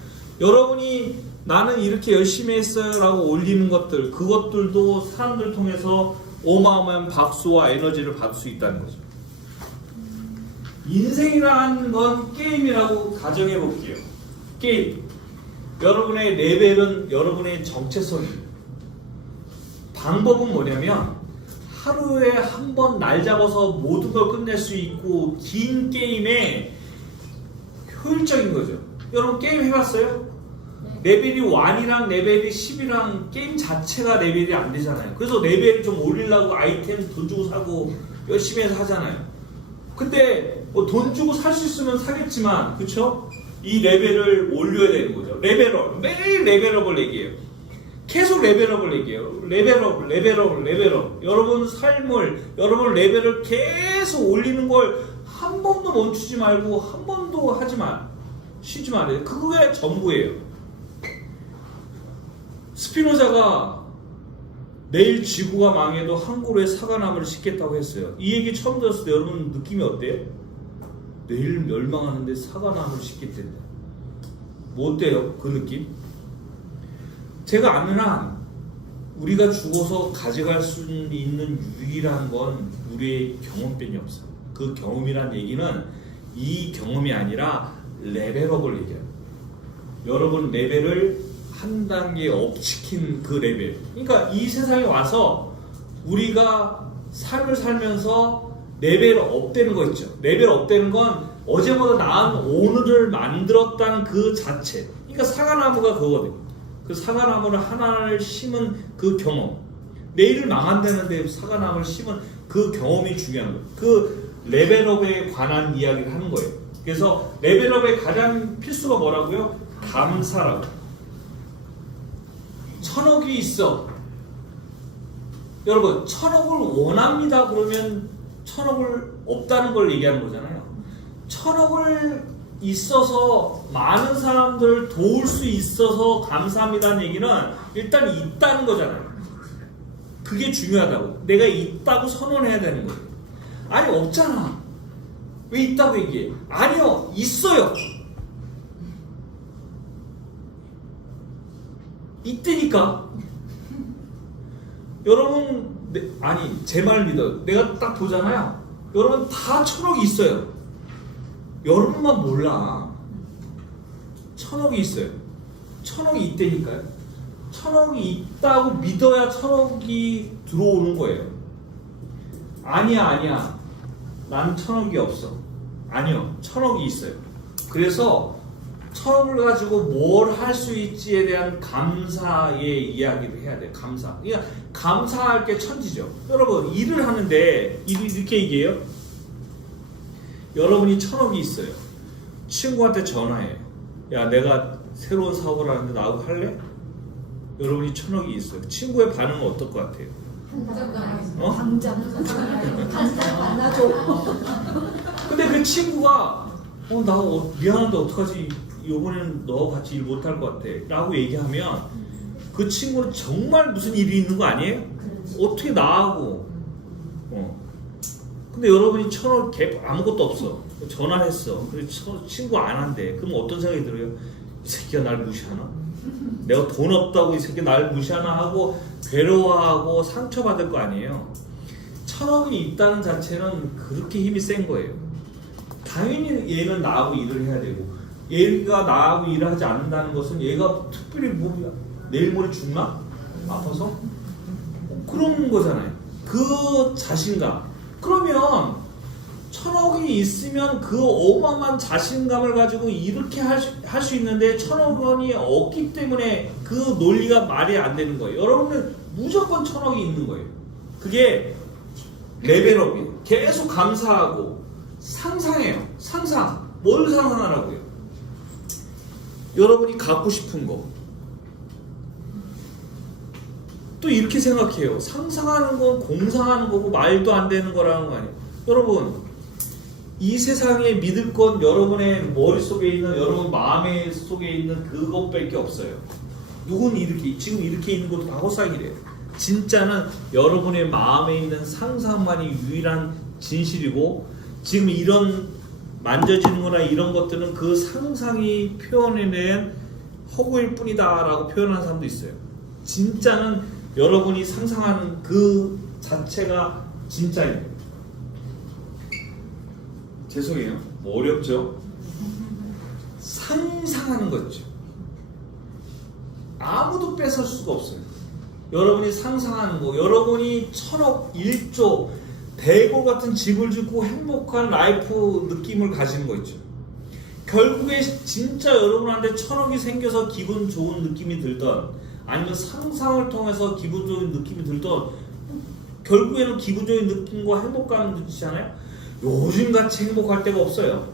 여러분이 나는 이렇게 열심히 했어요 라고 올리는 것들, 그것들도 사람들 통해서 어마어마한 박수와 에너지를 받을 수 있다는 거죠. 인생이라는 건 게임이라고 가정해 볼게요. 게임. 여러분의 레벨은 여러분의 정체성이에요. 방법은 뭐냐면 하루에 한 번 날 잡아서 모든 걸 끝낼 수 있고 긴 게임에 효율적인 거죠. 여러분 게임 해봤어요? 레벨이 1이랑 레벨이 10이랑 게임 자체가 레벨이 안 되잖아요. 그래서 레벨을 좀 올리려고 아이템 돈 주고 사고 열심히 해서 하잖아요. 근데 뭐 돈 주고 살 수 있으면 사겠지만, 그쵸? 이 레벨을 올려야 되는 거죠. 레벨업. 매일 레벨업을 얘기해요. 계속 레벨업을 얘기해요. 레벨업. 여러분 삶을, 여러분 레벨을 계속 올리는 걸 한 번도 멈추지 말고 한 번도 쉬지 말아요. 그게 전부예요. 스피노자가 내일 지구가 망해도 한 그루의 사과나무를 심겠다고 했어요. 이 얘기 처음 들었을 때 여러분 느낌이 어때요? 내일 멸망하는데 사과나무를 심겠댄다. 뭐 어때요? 그 느낌? 제가 아는 한 우리가 죽어서 가져갈 수 있는 유일한 건 우리의 경험뿐이 없어요. 그 경험이란 얘기는 이 경험이 아니라 레벨업을 얘기해요. 여러분 레벨을 한 단계 업시킨 그 레벨. 그러니까 이 세상에 와서 우리가 삶을 살면서 레벨업 되는 거 있죠. 레벨업 되는 건 어제보다 나은 오늘을 만들었다는 그 자체. 그러니까 사과나무가 그거거든요. 그 사과나무를 하나를 심은 그 경험. 내일을 망한다는데 사과나무를 심은 그 경험이 중요한 거예요. 그 레벨업에 관한 이야기를 하는 거예요. 그래서 레벨업의 가장 필수가 뭐라고요? 감사라고. 1000억이 있어. 여러분 1000억을 원합니다. 그러면 1000억을 없다는 걸 얘기하는 거잖아요. 1000억을 있어서 많은 사람들을 도울 수 있어서 감사합니다는 얘기는 일단 있다는 거잖아요. 그게 중요하다고. 내가 있다고 선언해야 되는 거예요. 아니 없잖아. 왜 있다고 얘기해? 아니요, 있어요. 있다니까. 여러분 아니 제 말 믿어. 내가 딱 보잖아요. 여러분 다 1000억이 있어요. 여러분만 몰라. 1000억이 있어요. 1000억이 있다니까요. 1000억이 있다고 믿어야 1000억이 들어오는 거예요. 아니야. 난 1000억이 없어. 아니요, 1000억이 있어요. 그래서 1000억을 가지고 뭘 할 수 있지에 대한 감사의 이야기를 해야 돼요. 감사. 그러니까 감사할 게 천지죠. 여러분 일을 하는데 이렇게 얘기해요. 여러분이 1000억이 있어요. 친구한테 전화해요. 야, 내가 새로운 사업을 하는데 나하고 할래? 여러분이 1,000억이 있어요. 친구의 반응은 어떨 것 같아요? 당장 만나줘. 근데 그 친구가 나 미안한데 어떡하지? 이번에는 너하고 같이 일 못할 것 같아 라고 얘기하면 그 친구는 정말 무슨 일이 있는 거 아니에요? 어떻게 나하고 근데 여러분이 1,000억 아무것도 없어. 전화를 했어. 그래서 친구 안 한대. 그럼 어떤 생각이 들어요? 이 새끼가 날 무시하나? 내가 돈 없다고 이 새끼 날 무시하나 하고 괴로워하고 상처받을 거 아니에요. 1,000억이 있다는 자체는 그렇게 힘이 센 거예요. 당연히 얘는 나하고 일을 해야 되고 얘가 나하고 일을 하지 않는다는 것은 얘가 특별히 뭐 내일 모레 죽나? 아파서? 그런 거잖아요. 그 자신감. 그러면 1,000억이 있으면 그 어마어마한 자신감을 가지고 이렇게 할 수 있는데 1,000억 원이 없기 때문에 그 논리가 말이 안 되는 거예요. 여러분은 무조건 1,000억이 있는 거예요. 그게 레벨업이에요. 계속 감사하고 상상해요. 상상. 뭘 상상하라고요? 여러분이 갖고 싶은 거. 또 이렇게 생각해요. 상상하는 건 공상하는 거고 말도 안 되는 거라는 거 아니에요. 여러분, 이 세상에 믿을 건 여러분의 머릿속에 있는, 여러분 마음의 속에 있는 그것밖에 없어요. 누군 이렇게 지금 이렇게 있는 것도 다 허상이래요. 진짜는 여러분의 마음에 있는 상상만이 유일한 진실이고, 지금 이런 만져지는 거나 이런 것들은 그 상상이 표현해낸 허구일 뿐이다 라고 표현하는 사람도 있어요. 진짜는 여러분이 상상하는 그 자체가 진짜예요. 죄송해요. 뭐 어렵죠? 상상하는 거죠. 아무도 뺏을 수가 없어요. 여러분이 상상하는 거, 여러분이 1,000억, 1조, 대고 같은 집을 짓고 행복한 라이프 느낌을 가지는 거 있죠. 결국에 진짜 여러분한테 1,000억이 생겨서 기분 좋은 느낌이 들던, 아니면 상상을 통해서 기분 좋은 느낌이 들던, 결국에는 기분 좋은 느낌과 행복감을 느끼잖아요. 요즘같이 행복할 때가 없어요.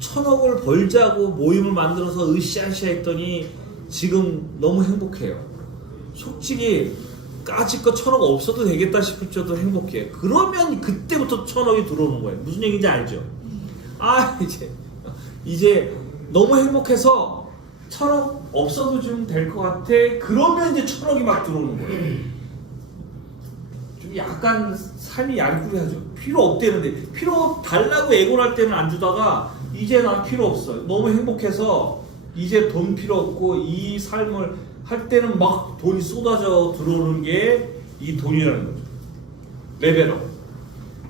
1,000억을 벌자고 모임을 만들어서 으쌰으쌰 했더니 지금 너무 행복해요. 솔직히 까짓거 1,000억 없어도 되겠다 싶을 정도로 행복해요. 그러면 그때부터 1,000억이 들어오는 거예요. 무슨 얘기인지 알죠? 이제 너무 행복해서 1,000억 없어도 좀 될 것 같아. 그러면 이제 1,000억이 막 들어오는 거예요. 좀 약간 삶이 얄궂하죠. 필요 없대는데, 필요 달라고 애곤할 때는 안 주다가 이제 난 필요 없어. 너무 행복해서 이제 돈 필요 없고 이 삶을 할 때는 막 돈이 쏟아져 들어오는 게 이 돈이라는 거죠. 레벨업.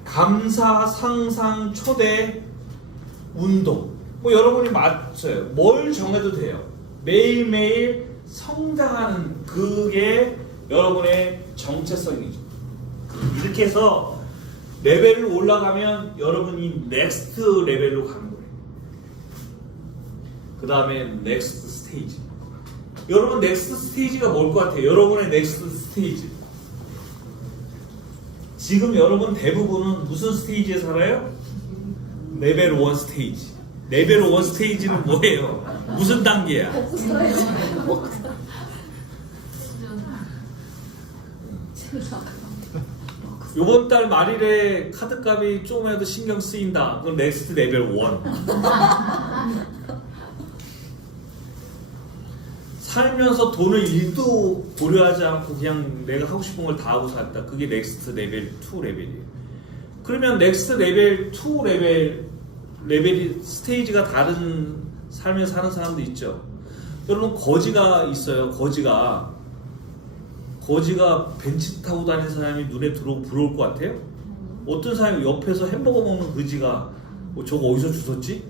감사, 상상, 초대, 운동. 뭐 여러분이 맞춰요. 뭘 정해도 돼요. 매일매일 성장하는 그게 여러분의 정체성이죠. 이렇게 해서 레벨을 올라가면 여러분이 넥스트 레벨로 가는 거예요. 그 다음에 넥스트 스테이지. 여러분 넥스트 스테이지가 뭘 것 같아요? 여러분의 넥스트 스테이지. 지금 여러분 대부분은 무슨 스테이지에 살아요? 레벨 1 스테이지. 레벨 1 스테이지는 뭐예요? 무슨 단계야? 요번 달 말일에 카드값이 조금이라도 신경 쓰인다. 그건 넥스트 레벨 1. 살면서 돈을 1도 고려하지 않고 그냥 내가 하고 싶은 걸 다 하고 살았다. 그게 넥스트 레벨 2 레벨이에요. 그러면 넥스트 레벨 2 레벨이 스테이지가 다른 삶을 사는 사람도 있죠. 여러분 거지가 있어요. 거지가 벤치 타고 다니는 사람이 눈에 들어오고 부러울 것 같아요? 어떤 사람이 옆에서 햄버거 먹는 거지가 저거 어디서 주웠지?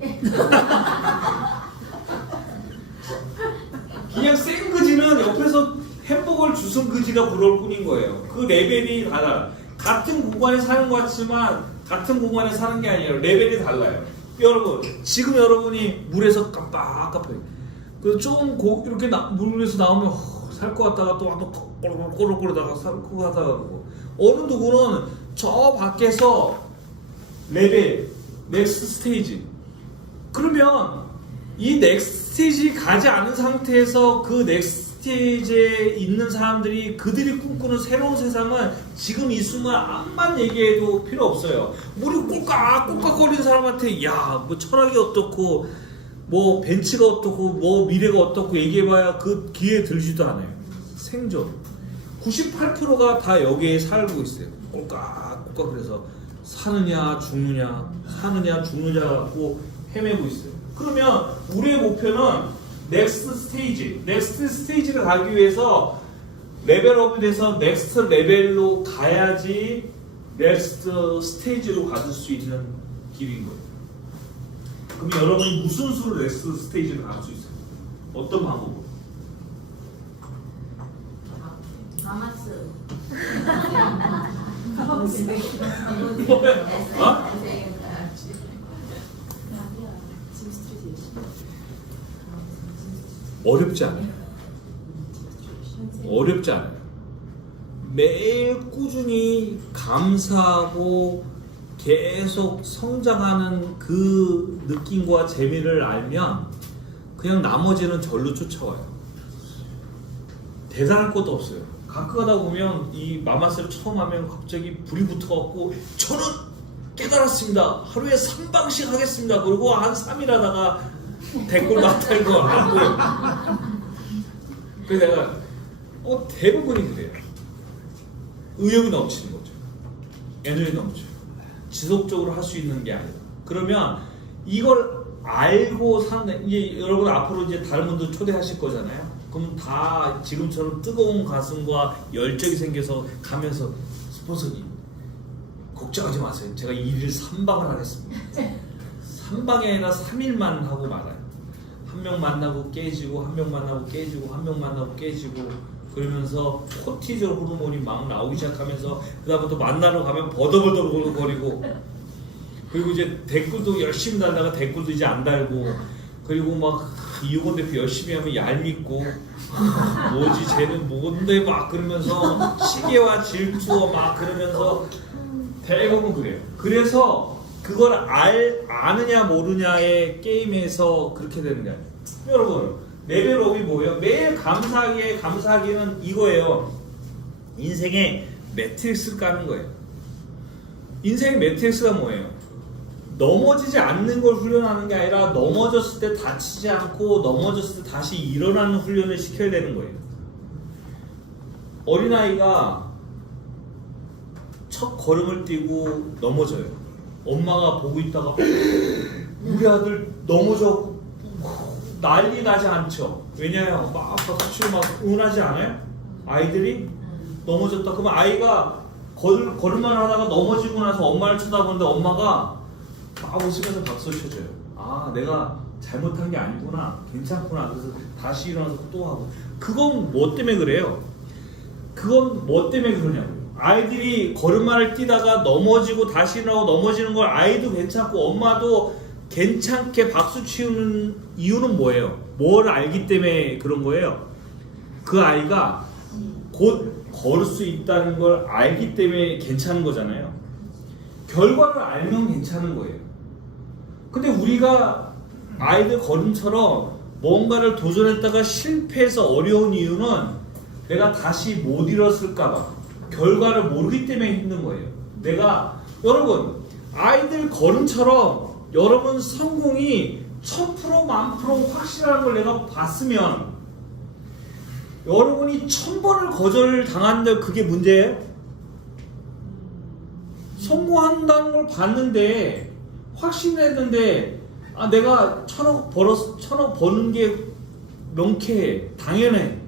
그냥 센 거지는 옆에서 햄버거를 주운 거지가 부러울 뿐인 거예요. 그 레벨이 달라요. 같은 공간에 사는 것 같지만 같은 공간에 사는 게 아니에요. 레벨이 달라요. 여러분 지금 여러분이 물에서 깜빡깜빡해요. 그 좀 이렇게 물에서 나오면 살 것 같다가 또 꼬르꼬르다가 살 것 같다가 그러고, 어느 누구는 저 밖에서 레벨 넥스트 스테이지. 그러면 이 넥스트 스테이지 가지 않은 상태에서 그 넥스트 스테이지에 있는 사람들이 그들이 꿈꾸는 새로운 세상은 지금 이 순간 암만 얘기해도 필요 없어요. 우리 꿀꺽꿀꺽거리는 사람한테 야, 뭐 철학이 어떻고 뭐 벤츠가 어떻고 뭐 미래가 어떻고 얘기해봐야 그 귀에 들지도 않아요. 생존 98%가 다 여기에 살고 있어요. 꿀꺽꿀꺽. 그래서 사느냐 죽느냐 사느냐 죽느냐 갖고 헤매고 있어요. 그러면 우리의 목표는 넥스트 스테이지를 가기 위해서 레벨업이 돼서 넥스트 레벨로 가야지 넥스트 스테이지로 가질 수 있는 길인 거예요. 그럼 여러분이 무슨 수로 넥스트 스테이지를 갈 수 있어요? 어떤 방법으로? 마마스. 어? 어렵지 않아요. 어렵지 않아요. 매일 꾸준히 감사하고 계속 성장하는 그 느낌과 재미를 알면 그냥 나머지는 절로 쫓아와요. 대단할 것도 없어요. 가끔 가다 보면 이 마마스를 처음 하면 갑자기 불이 붙어갖고 저는 깨달았습니다. 하루에 3방씩 하겠습니다. 그리고 한 3일 하다가 댓글 같은 거 안 보여. 그래서 내가 대부분이 그래요. 의욕이 넘치는 거죠. 에너지 넘쳐요. 지속적으로 할 수 있는 게 아니라. 그러면 이걸 알고 사는 이제 여러분 앞으로 이제 다른 분들 초대하실 거잖아요. 그럼 다 지금처럼 뜨거운 가슴과 열정이 생겨서 가면서 스폰서님 걱정하지 마세요. 제가 1일 3방을 하겠습니다. 3방이 아니라 3일만 하고 말아요. 한 명 만나고 깨지고 한 명 만나고 깨지고 한 명 만나고 깨지고 그러면서 코티졸 호르몬이 막 나오기 시작하면서 그다음부터 만나러 가면 버더버더거리고 그리고 이제 댓글도 열심히 달다가 댓글도 이제 안 달고 그리고 막 이용원 대표 열심히 하면 얄밉고 뭐지 쟤는 뭔데 막 그러면서 시계와 질투와 막 그러면서 대부분 그래요. 그래서 그걸 아느냐 모르냐의 게임에서 그렇게 되는 게 아니에요. 여러분 레벨업이 뭐예요? 매일 감사하기는 이거예요. 인생의 매트릭스를 까는 거예요. 인생의 매트릭스가 뭐예요? 넘어지지 않는 걸 훈련하는 게 아니라 넘어졌을 때 다치지 않고 넘어졌을 때 다시 일어나는 훈련을 시켜야 되는 거예요. 어린아이가 첫 걸음을 뛰고 넘어져요. 엄마가 보고 있다가 우리 아들 넘어져 난리 나지 않죠. 왜냐하면 막 박수치고 막 응원하지 않아요? 아이들이 넘어졌다. 그러면 아이가 걸음만 하다가 넘어지고 나서 엄마를 쳐다보는데 엄마가 막 웃으면서 박수 쳐줘요. 아, 내가 잘못한 게 아니구나. 괜찮구나. 그래서 다시 일어나서 또 하고. 그건 뭐 때문에 그래요? 그건 뭐 때문에 그러냐고요. 아이들이 걸음마를 뛰다가 넘어지고 다시 일어나고 넘어지는 걸 아이도 괜찮고 엄마도 괜찮게 박수 치우는 이유는 뭐예요? 뭘 알기 때문에 그런 거예요? 그 아이가 곧 걸을 수 있다는 걸 알기 때문에 괜찮은 거잖아요. 결과를 알면 괜찮은 거예요. 근데 우리가 아이들 걸음처럼 뭔가를 도전했다가 실패해서 어려운 이유는 내가 다시 못 일었을까봐 결과를 모르기 때문에 힘든 거예요. 여러분 아이들 걸음처럼 여러분 성공이 1000% 1000% 확실한 걸 내가 봤으면 여러분이 1000번을 거절을 당하는데 그게 문제예요? 성공한다는 걸 봤는데 확신했는데 아 내가 1000억 버는 게 명쾌해 당연해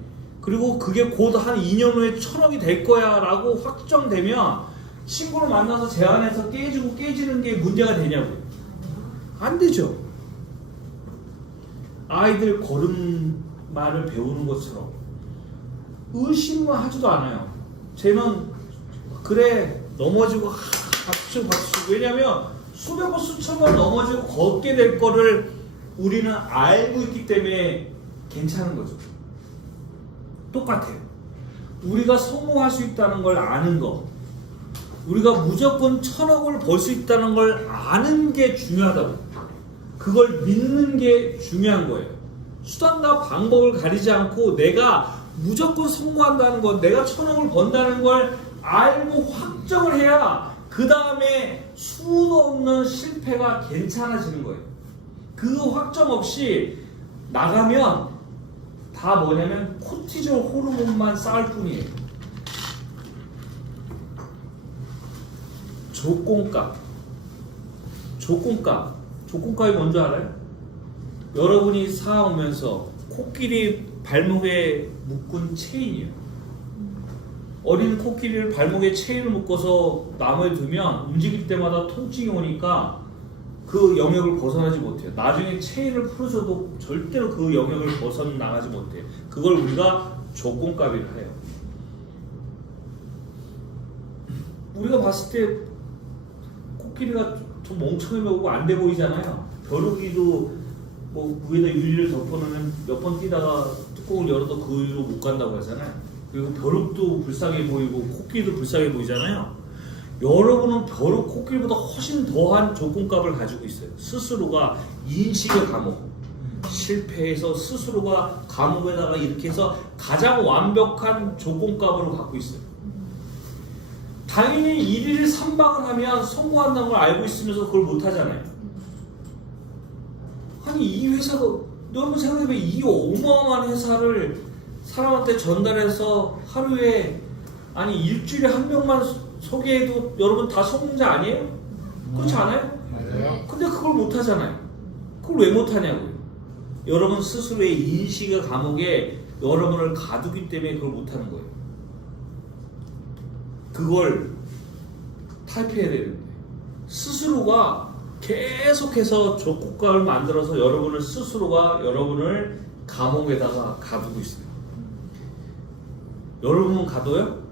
그리고 그게 곧 한 2년 후에 1000억이 될 거야 라고 확정되면 친구를 만나서 제안해서 깨지는 게 문제가 되냐고요? 안 되죠. 아이들 걸음마를 배우는 것처럼 의심을 하지도 않아요. 쟤는 그래 넘어지고 박수 왜냐면 수백 번 수천 번 넘어지고 걷게 될 거를 우리는 알고 있기 때문에 괜찮은 거죠. 똑같아요. 우리가 성공할 수 있다는 걸 아는 거 우리가 무조건 1,000억을 벌 수 있다는 걸 아는 게 중요하다고. 그걸 믿는 게 중요한 거예요. 수단과 방법을 가리지 않고 내가 무조건 성공한다는 것, 내가 1,000억을 번다는 걸 알고 확정을 해야 그 다음에 수도 없는 실패가 괜찮아지는 거예요. 그 확정 없이 나가면 다 뭐냐면 코티졸 호르몬만 쌓을 뿐이에요. 조건값이 뭔지 알아요? 여러분이 사오면서 코끼리 발목에 묶은 체인이에요. 어린 코끼리를 발목에 체인을 묶어서 나무에 두면 움직일 때마다 통증이 오니까 그 영역을 벗어나지 못해요. 나중에 체인을 풀어줘도 절대로 그 영역을 벗어나가지 못해요. 그걸 우리가 조건값이라 해요. 우리가 봤을 때 코끼리가 좀 멍청해 보이고 안 돼 보이잖아요. 벼룩이도 뭐 위에다 유리를 덮어놓으면 몇 번 뛰다가 뚜껑을 열어도 그 위로 못 간다고 하잖아요. 그리고 벼룩도 불쌍해 보이고 코끼리도 불쌍해 보이잖아요. 여러분은 벼룩 코끼리보다 훨씬 더한 조건값을 가지고 있어요. 스스로가 인식의 감옥. 실패해서 스스로가 감옥에다가 이렇게 해서 가장 완벽한 조건값으로 갖고 있어요. 당연히 1일 3박을 하면 성공한다는 걸 알고 있으면서 그걸 못하잖아요. 아니 이 회사가 여러분 생각해보면 이 어마어마한 회사를 사람한테 전달해서 하루에 아니 일주일에 한 명만 소개해도 여러분 다 성공자 아니에요? 그렇지 않아요? 맞아요. 근데 그걸 못하잖아요. 그걸 왜 못하냐고요. 여러분 스스로의 인식의 감옥에 여러분을 가두기 때문에 그걸 못하는 거예요. 그걸 탈피해야 되는데 스스로가 계속해서 조건값을 만들어서 여러분을 스스로가 여러분을 감옥에다가 가두고 있어요. 여러분은 가둬요?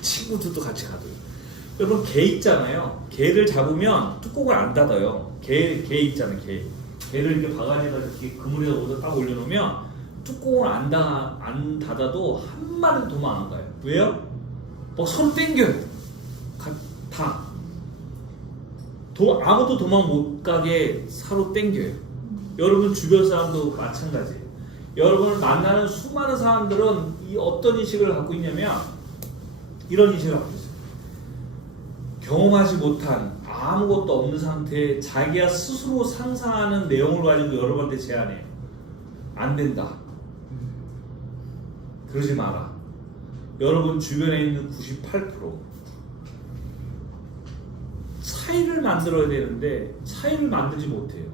친구들도 같이 가둬요. 여러분 개 있잖아요. 개를 잡으면 뚜껑을 안 닫아요. 개 있잖아요. 개를 이렇게 바가지에다 이렇게 그물에다 오다 딱 올려놓으면 뚜껑을 안 닫아도 한 마리도 도망 안 가요. 왜요? 막 서로 땡겨요. 다. 아무도 도망 못 가게 서로 땡겨요. 여러분 주변 사람도 마찬가지예요. 여러분을 만나는 수많은 사람들은 이 어떤 인식을 갖고 있냐면 이런 인식을 갖고 있어요. 경험하지 못한 아무것도 없는 상태에 자기가 스스로 상상하는 내용을 가지고 여러분한테 제안해요. 안 된다. 그러지 마라. 여러분 주변에 있는 98% 차이를 만들어야 되는데 차이를 만들지 못해요.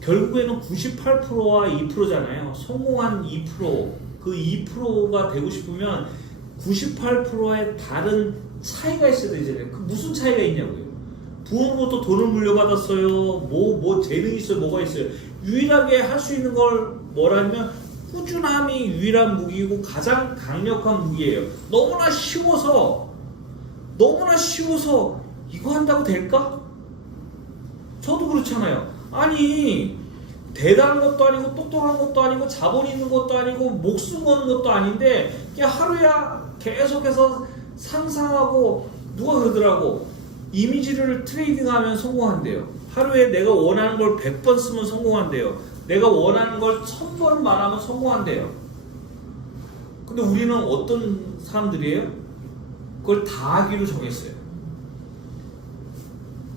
결국에는 98%와 2%잖아요. 성공한 2%, 그 2%가 되고 싶으면 98%의 다른 차이가 있어야 되잖아요. 그 무슨 차이가 있냐고요. 부모로부터 돈을 물려받았어요. 뭐 재능이 있어요. 뭐가 있어요. 유일하게 할 수 있는 걸 뭐라면 꾸준함이 유일한 무기이고 가장 강력한 무기예요. 너무나 쉬워서 이거 한다고 될까? 저도 그렇잖아요. 아니 대단한 것도 아니고 똑똑한 것도 아니고 자본 있는 것도 아니고 목숨 거는 것도 아닌데 그냥 하루에 계속해서 상상하고 누가 그러더라고. 이미지를 트레이딩하면 성공한대요. 하루에 내가 원하는 걸 100번 쓰면 성공한대요. 내가 원하는 걸 1000번 말하면 성공한대요. 근데 우리는 어떤 사람들이에요? 그걸 다 하기로 정했어요.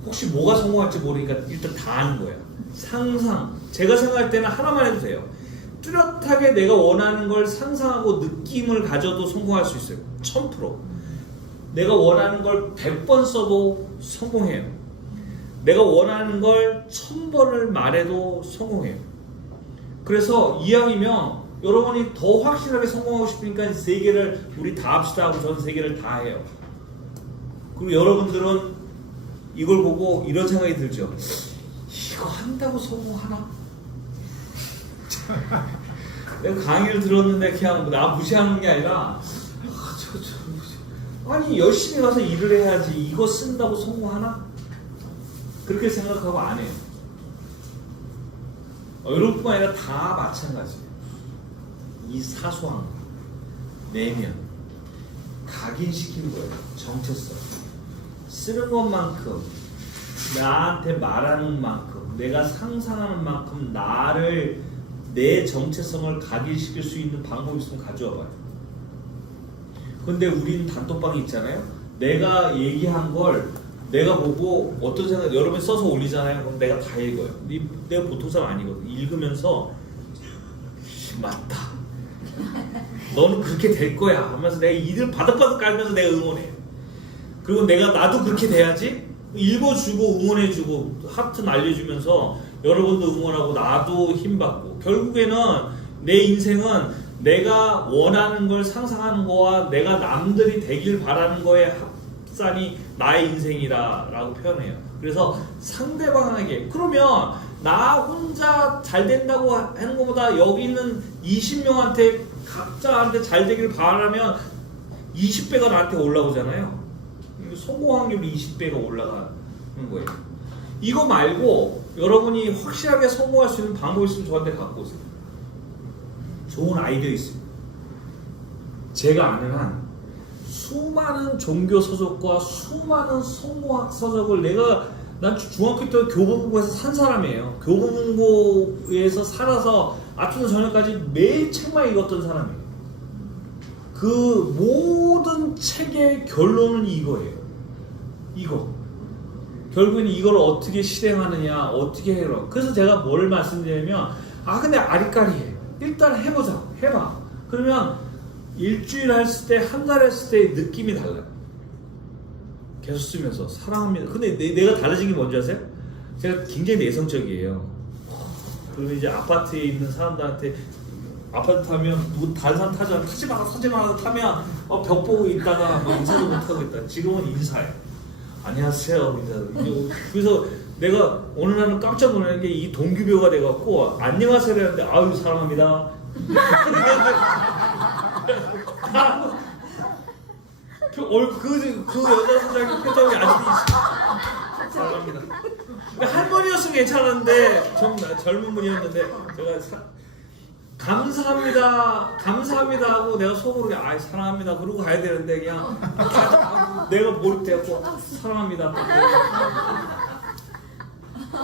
혹시 뭐가 성공할지 모르니까 일단 다 하는 거예요. 상상. 제가 생각할 때는 하나만 해도 돼요. 뚜렷하게 내가 원하는 걸 상상하고 느낌을 가져도 성공할 수 있어요. 1000%. 내가 원하는 걸 100번 써도 성공해요. 내가 원하는 걸 1000번을 말해도 성공해요. 그래서 이왕이면 여러분이 더 확실하게 성공하고 싶으니까 3개를 우리 다 합시다 하고 저는 3개를 다 해요. 그리고 여러분들은 이걸 보고 이런 생각이 들죠. 이거 한다고 성공하나? 내가 강의를 들었는데 그냥 나 무시하는 게 아니라 아니 열심히 가서 일을 해야지 이거 쓴다고 성공하나? 그렇게 생각하고 안 해요. 여러분뿐만 아니라 다 마찬가지예요. 이 사소한 거, 내면, 각인시키는 거예요. 정체성. 쓰는 것만큼 나한테 말하는 만큼 내가 상상하는 만큼 나를 내 정체성을 각인시킬 수 있는 방법이 있으면 가져와 봐요. 근데 우리는 단톡방이 있잖아요. 내가 얘기한 걸 내가 보고 어떤 생각 여러분이 써서 올리잖아요. 그럼 내가 다 읽어요. 내가 보통 사람 아니거든. 읽으면서 맞다. 너는 그렇게 될 거야 하면서 내가 이들 바닥바닥 깔면서 내가 응원해요. 그리고 나도 그렇게 돼야지. 읽어주고 응원해주고 하트 날려주면서 여러분도 응원하고 나도 힘받고 결국에는 내 인생은 내가 원하는 걸 상상하는 거와 내가 남들이 되길 바라는 거의 합산이 나의 인생이라고 표현해요. 그래서 상대방에게 그러면 나 혼자 잘 된다고 하는 것보다 여기 있는 20명한테 각자한테 잘 되길 바라면 20배가 나한테 올라오잖아요. 성공 확률이 20배가 올라가는 거예요. 이거 말고 여러분이 확실하게 성공할 수 있는 방법이 있으면 저한테 갖고 오세요. 좋은 아이디어 있습니다. 제가 아는 한 수많은 종교 서적과 수많은 성공학 서적을 난 중학교 때 교보문고에서 산 사람이에요. 교보문고에서 살아서 아침부터 저녁까지 매일 책만 읽었던 사람이에요. 그 모든 책의 결론은 이거예요. 이거. 결국엔 이걸 어떻게 실행하느냐, 어떻게 해라. 그래서 제가 뭘 말씀드리냐면, 근데 아리까리해. 일단 해보자. 해봐. 그러면 일주일 했을 때, 한 달 했을 때 느낌이 달라요. 계속 쓰면서 사랑합니다. 근데 내가 달라진 게 뭔지 아세요? 제가 굉장히 내성적이에요. 그러면 이제 아파트에 있는 사람들한테 아파트 타면 누구 다른 사람 타잖아. 타지 마라 타면 벽 보고 있다가 인사도 못 하고 있다. 지금은 인사해. 안녕하세요. 그래서 내가 어느 날은 깜짝 놀라는 게 이 동기부여가 돼갖고 안녕하세요 했는데 아유 사랑합니다. 그 여자 사장님 표정이 아직도 있어. 사랑합니다. 근데 할머니였으면 괜찮았는데 좀 젊은 분이었는데 제가 감사합니다 하고 내가 속으로 사랑합니다 그러고 가야 되는데 그냥 내가 몰입돼갖고 사랑합니다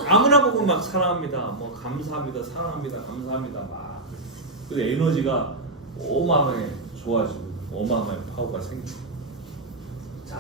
아무나 보고 막 사랑합니다 감사합니다 사랑합니다 감사합니다 막 근데 에너지가 어마어마하게 좋아지고 어마어마한 파워가 생기고 자